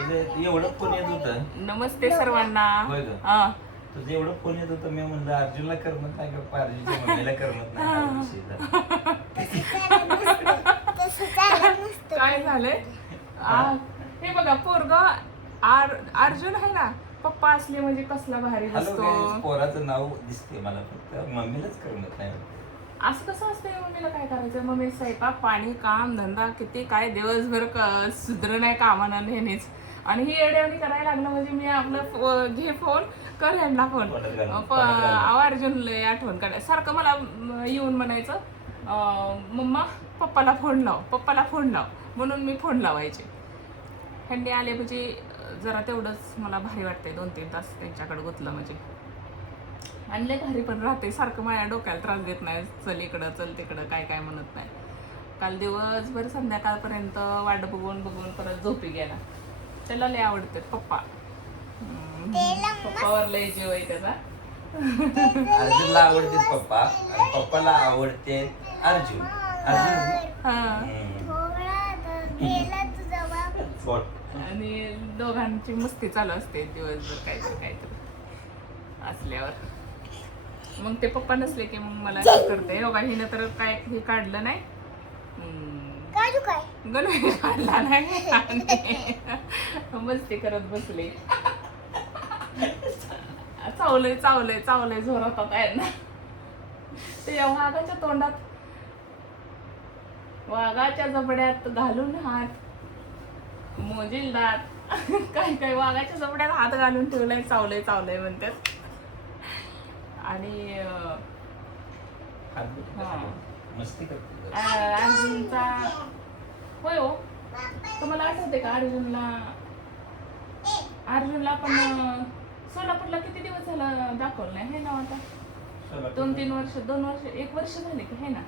तुझं एवढं फोन येत होतं. नमस्ते सर्वांना. होय ग. हा. तुझं एवढं फोन येत होतं, मी म्हणलं अर्जुनला करमत नाही का, अर्जुनच्या मम्मीला करमत नाही हा विषय झाला. काय झालंय हे बघा पोरग अर्जुन आहे ना, पप्पा असले म्हणजे कसला भारी हॅलो दिसतो. गाईज, पोराचं नाव दिसते मला, फक्त मम्मीलाच करमत नाही. असं कसं असतंय, मम्मीला काय करायचं, मम्मी स्वयंपाक पाणी काम धंदा किती काय दिवसभर सुधर नाही कामानं नेहमीच. आणि ही येड्यावणी करायला लागलं म्हणजे मी आपलं घे फोन कर ह्यांना फोन. अर्जुनला आठवण काढाय सारखं मला येऊन म्हणायचं मम्मा पप्पाला फोन लाव, पप्पाला फोन लाव, म्हणून मी फोन लावायचे. ह्यांनी आले म्हणजे जरा तेवढंच मला भारी वाटतंय, 2-3 तास त्यांच्याकडे गुतलं म्हणजे. आणि लय भारी पण राहते, सारखं माझ्या डोक्याला त्रास देत नाही, चल इकडं चल तिकडं काय काय म्हणत नाही. काल दिवसभर संध्याकाळपर्यंत वाट बघून बघून परत झोपी गेला. त्याला लय आवडते पप्पा. पप्पावर लय जीव आहे त्याचा. अर्जुनला आवडते पप्पा आणि पप्पाला आवडते अर्जुन. आणि दोघांची मस्ती चालू असते दिवसभर काहीतरी काहीतरी असल्यावर. मग ते पप्पा नसले की मग मला हे करते, योगा हिनं तर काय हे काढलं नाही, गणपती काढला नाही आणि मस्ती करत बसले. चावलंय चावलंय चावलंय जोरात आहे ना. ते वाघाच्या तोंडात, वाघाच्या जबड्यात घालून हात मोजील दात, काय काय वाघाच्या जबड्यात हात घालून ठेवलाय, चावलंय चावलंय म्हणतात. आणि मस्ती करते अर्जुनचा होय हो. तुम्हाला आठवते का अर्जुनला आपण सोलापूरला किती दिवस झाला दाखवलं नाही हे ना, आता 2-3 वर्ष, 2 वर्ष 1 वर्ष झाले की हे ना,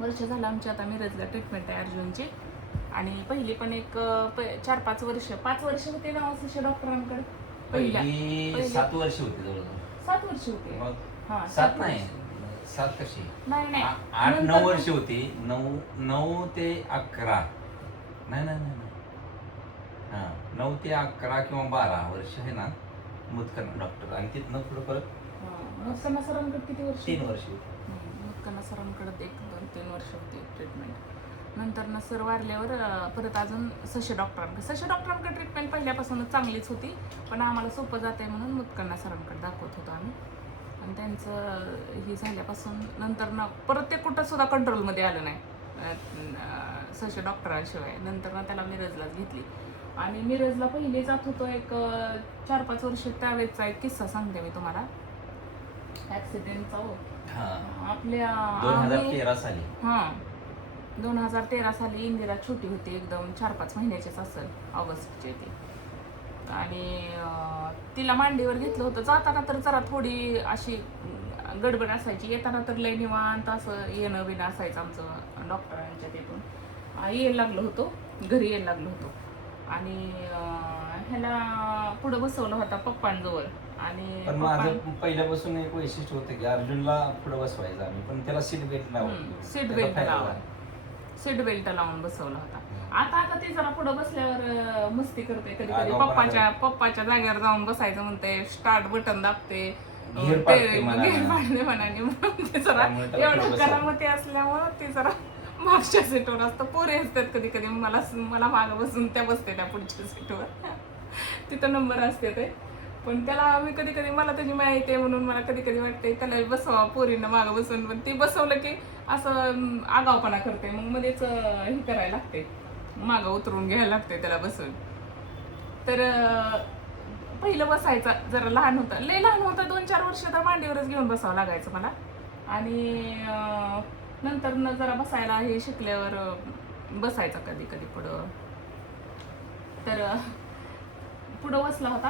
वर्ष झालं आमची आता मिरजला ट्रीटमेंट आहे अर्जुनची. आणि पहिली पण एक 4-5 वर्ष, 5 वर्ष होते ना असे डॉक्टरांकडे. पहिली 7 वर्ष होती जवळजवळ. 7 वर्ष होते. हा 7 नाही, 7 कशी नाही 8-9 वर्ष होती. 9 ते 11 नाही नाही नाही हा 9 ते 11 किंवा 12 वर्ष आहे ना मुतकर्णा डॉक्टर. आणि तिथनं पुढं परत मुतकर्णा सरांकडे किती वर्ष? 3 वर्ष होती. मुतकर्णा सरांकडे 1-2-3 वर्ष होती ट्रीटमेंट. नंतर ना सर वारल्यावर परत अजून सशे डॉक्टरांकडे ट्रीटमेंट पहिल्यापासूनच चांगलीच होती, पण आम्हाला सोपं जाते म्हणून मुतकर्णा सरांकडे दाखवत होतो आम्ही. आणि त्यांचं हे झाल्यापासून नंतर ना परत ते कुठं सुद्धा कंट्रोलमध्ये आलं नाही सशे डॉक्टरांशिवाय. नंतर ना त्याला मिरजलाच घेतली. आणि मिरजला पहिले जात होतो एक 4-5 वर्ष. त्यावेळेचा एक किस्सा सांगते मी तुम्हाला ऍक्सिडेंटचा. हो आपल्या 2013 साली. 2013 साली इंदिरा छोटी होती एकदम, 4-5 महिन्याचीच असेल, ऑगस्टची ती. आणि तिला मांडीवर घेतलं होतं. जाताना तर जरा थोडी अशी गडबड असायची, येताना तर लय निवांत असं येणं बिणं असायचं आमचं डॉक्टरांच्या तिथून. यायला लागलो होतो, घरी यायला लागलो होतो. आणि ह्याला पुढं बसवलं होता पप्पांजवळ. आणि पण माझं पहिल्यापासून एक वैशिष्ट्य होतं की अर्जुनला पुढे बसवायचं आम्ही, पण त्याला सीट बेल्ट सीट बेल्ट लावून बसवला होता. आता ते जरा पुढे बसल्यावर मस्ती करते कधी कधी, पप्पाच्या जागेवर जाऊन बसायचं म्हणते, स्टार्ट बटन दाबते, मनाने. ते जरा एवढं करामती असल्यामुळं ते जरा मागच्या सीटवर असतं. पोरे असतात कधी कधी, मला मागं बसून त्या बसते त्या पुढच्या सीटवर, तिथं नंबर असते ते. पण त्याला मी कधी कधी, मला त्याची माहिती आहे म्हणून मला कधी कधी वाटते त्याला बसवा पोरीनं मागं बसून. पण ती बसवलं की असं आगावपणा करते, मग मध्येच हे करायला लागते, मागं उतरून घ्यायला लागते त्याला बसून. तर पहिलं बसायचा जरा लहान होता, लय लहान होता, 2-4 वर्ष तर मांडीवरच घेऊन बसावं लागायचं मला. आणि नंतर न जरा बसायला हे शिकल्यावर बसायचा कधी कधी पुढं. तर पुढं बसला होता,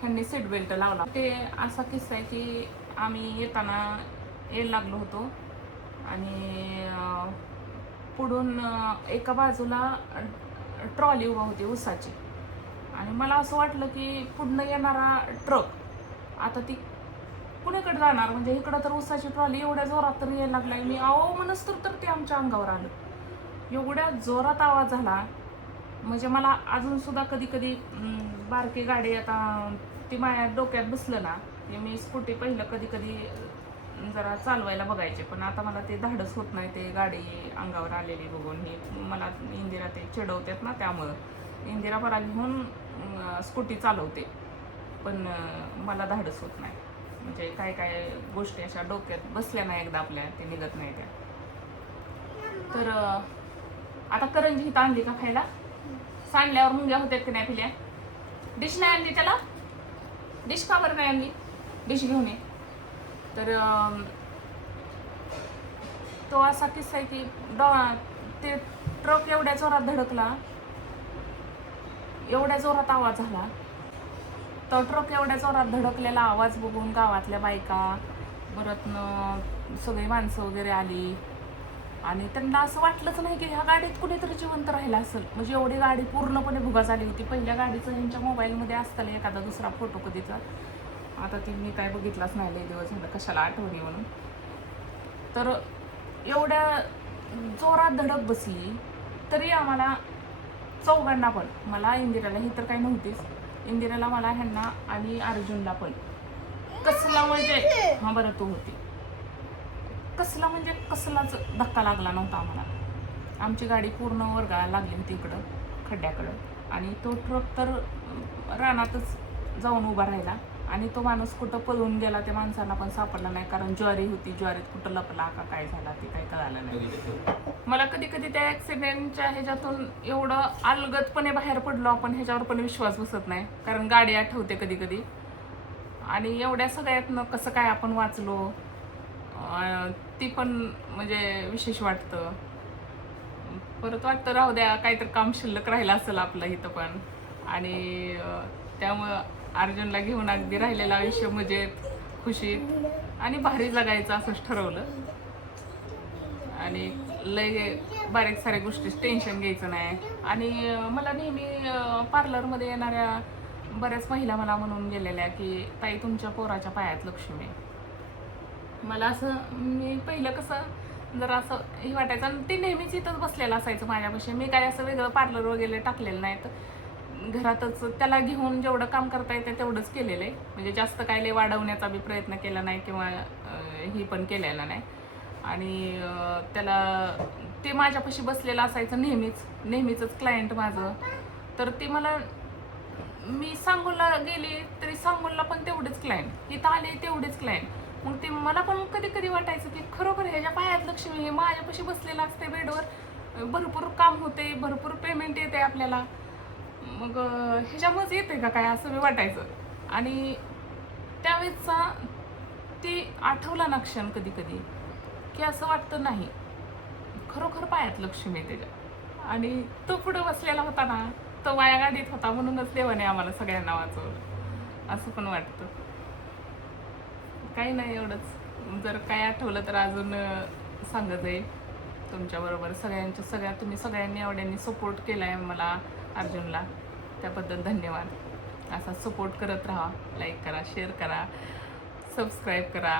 ह्यांनी सीट बेल्ट लावला. ते असा किस्सा आहे की आम्ही येताना यायला लागलो होतो आणि पुढून एका बाजूला ट्रॉली उभा होती ऊसाची. आणि मला असं वाटलं की पुढनं येणारा ट्रक आता ती कुणीकडे जाणार, म्हणजे इकडं तर ऊसाची ट्रॉली एवढ्या जोरात तर यायला लागलाय. मी आहो म्हणस तर ते आमच्या अंगावर आलं, एवढ्या जोरात आवाज झाला. म्हणजे मला अजून सुद्धा कधी कधी बारकी गाडी आता ती माझ्या डोक्यात बसलं ना की मी स्कूटी पहिलं कधी कधी जरा चालवायला बघायचे, पण आता मला ते धाडस होत नाही ते गाडी अंगावर आलेली बघून. हे मला इंदिरा ते चिडवतात ना, त्यामुळं इंदिरा मला घेऊन स्कूटी चालवते, पण मला धाडस होत नाही. म्हणजे काय काय गोष्टी अशा डोक्यात बसल्या नाही एकदा आपल्या, ते निघत नाही त्या. तर आता करंजी इथं आणली का खायला? सांडल्यावर मुंग्या होत्यात की नाही पिल्या? डिश नाही आणली त्याला? डिश का बरं नाही आणली? डिश घेऊन ये. तर तो असा किस्सा आहे की ते ट्रक एवढ्या जोरात धडकला, एवढ्या जोरात आवाज झाला. तो ट्रक एवढ्या जोरात धडकलेला आवाज बघून गावातल्या बायका परत सगळी माणसं वगैरे आली आणि त्यांना असं वाटलंच नाही की ह्या गाडीत कुणीतरी जिवंत राहिला असेल. म्हणजे एवढी गाडी पूर्णपणे भुगा झाली होती. पहिल्या गाडीचं ह्यांच्या मोबाईलमध्ये असताना एखादा दुसरा फोटो कधीचा, आता ती मी काय बघितलाच नाही लय दिवस झालं, कशाला आठवणी म्हणून. तर एवढ्या जोरात धडक बसली तरी आम्हाला चौघांना पण, मला इंदिराला ही तर काही नव्हतीच, इंदिराला मला ह्यांना आणि अर्जुनला पण कसला म्हणजे हा बरं तो होती कसला म्हणजे कसलाच धक्का लागला नव्हता आम्हाला. आमची गाडी पूर्ण वर्गाला लागली होती इकडं खड्ड्याकडं आणि तो ट्रक तर रानातच जाऊन उभा राहिला आणि तो माणूस कुठं पळून गेला त्या माणसाला पण सापडला नाही, कारण ज्वारी होती, ज्वारीत कुठं लपला का काय झाला ते काही कळालं नाही. मला कधी कधी त्या ॲक्सिडेंटच्या ह्याच्यातून एवढं अलगदपणे बाहेर पडलो आपण ह्याच्यावर पण विश्वास बसत नाही, कारण गाडी आठवते कधी कधी आणि एवढ्या सगळ्यातनं कसं काय आपण वाचलो ती पण म्हणजे विशेष वाटतं. परत वाटतं राहू द्या, काहीतरी काम शिल्लक राहिलं असेल आपलं इथं पण. आणि त्यामुळं अर्जुनला घेऊन अगदी राहिलेलं आयुष्य मजेत खुशीत आणि भारी जगायचं असंच ठरवलं आणि लय बारीक साऱ्या गोष्टी टेन्शन घ्यायचं नाही. आणि मला नेहमी पार्लरमध्ये येणाऱ्या बऱ्याच महिला मला म्हणून गेलेल्या की ताई तुमच्या पोराच्या पायात लक्ष्मी आहे. मला असं मी पहिलं कसं जरा असं हे वाटायचं आणि ते नेहमीच इथंच बसलेलं असायचं माझ्यापाशी. मी काय असं वेगळं पार्लर वगैरे टाकलेलं नाही, तर घरातच त्याला घेऊन जेवढं काम करता येतं तेवढंच केलेलं आहे. म्हणजे जास्त काय लय वाढवण्याचा बी प्रयत्न केला नाही किंवा ही पण केलेला नाही. आणि त्याला ते माझ्यापाशी बसलेलं असायचं नेहमीचंच क्लायंट माझं. तर ते मला मी सांगोला गेली तरी सांगोला पण तेवढेच क्लायंट, इथं आले तेवढेच क्लायंट. मग ते मला पण कधी कधी वाटायचं की खरोखर ह्याच्या पायात लक्ष्मी हे माझ्यापाशी बसलेलं असते बेडवर, भरपूर काम होते, भरपूर पेमेंट येते आपल्याला, मग ह्याच्यामुळेच येते का काय असं मी वाटायचं. आणि त्यावेळेसचा ते आठवला ना क्षण कधी कधी की असं वाटतं नाही खरोखर पायात लक्ष्मी आहे त्याच्या. आणि तो पुढं बसलेला होता ना, तो माझ्या गाडीत होता म्हणूनच देवाने आम्हाला सगळ्यांना वाचवलं असं पण वाटतं. काही नाही एवढंच. जर काय आठवलं तर अजून सांगत आहे तुमच्याबरोबर. सगळ्या तुम्ही सगळ्यांनी एवढ्यांनी सपोर्ट केला आहे मला अर्जुनला, त्याबद्दल धन्यवाद. असा सपोर्ट करत राहा, लाईक करा, शेअर करा, सबस्क्राईब करा.